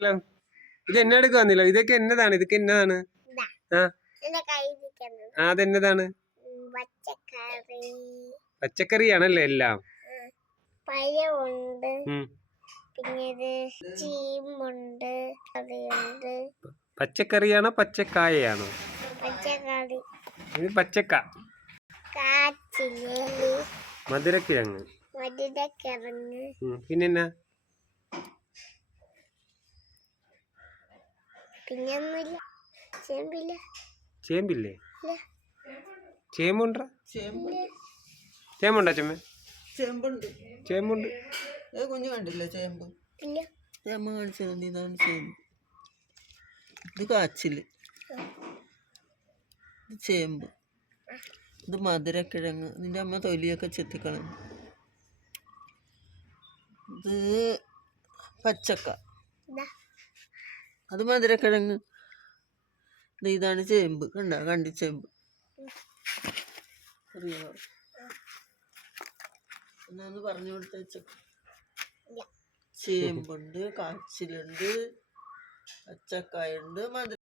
Hello, ഇത് എന്നെ എടുക്കുന്നില്ല. ഇതൊക്കെ എന്നതാണ്? ഇതൊക്കെ എന്നതാണ്? ആ അതെന്നതാണ്? പച്ചക്കറിയാണല്ലേ എല്ലാം. പഴമുണ്ട്, പിന്നെ ചീമുണ്ട്, കറിയുണ്ട്. പച്ചക്കറിയാണോ പച്ചക്കായയാണോ? പച്ചക്കറി, ഇത് പച്ചക്ക, കാച്ചില്, മധുരക്കിഴങ്ങ്, മധുരക്കിഴങ്ങ്, പിന്നെന്നാ? പിന്നൊന്നുമില്ല. ചേമ്പില്ല. ചേമ്പില്ലേ? ചേമ്പുണ്ട? ചേമ്പുണ്ടോ ചുമ്മ? ചേമ്പുണ്ട്. ചേമ്പുണ്ട്. കുഞ്ഞു കണ്ടില്ല ചേമ്പ്? ചേമ്പ് കാണിച്ചത് ഇതാണ് ചേമ്പ്. ഇത് കാച്ചില്, ഇത് ചേമ്പ്, ഇത് മധുരക്കിഴങ്ങ്. നിന്റെ അമ്മ തൊലിയൊക്കെ ചെത്തിക്കളഞ്ഞു. ഇത് പച്ചക്ക, അത് മധുരക്കിഴങ്ങ്. ഇതാണ് ചേമ്പ്. കണ്ടിച്ചേമ്പ് അറിയോ? എന്നാന്ന് പറഞ്ഞു കൊടുത്ത ചേമ്പുണ്ട്, കാച്ചിലുണ്ട്, പച്ചക്കായുണ്ട്, മധുര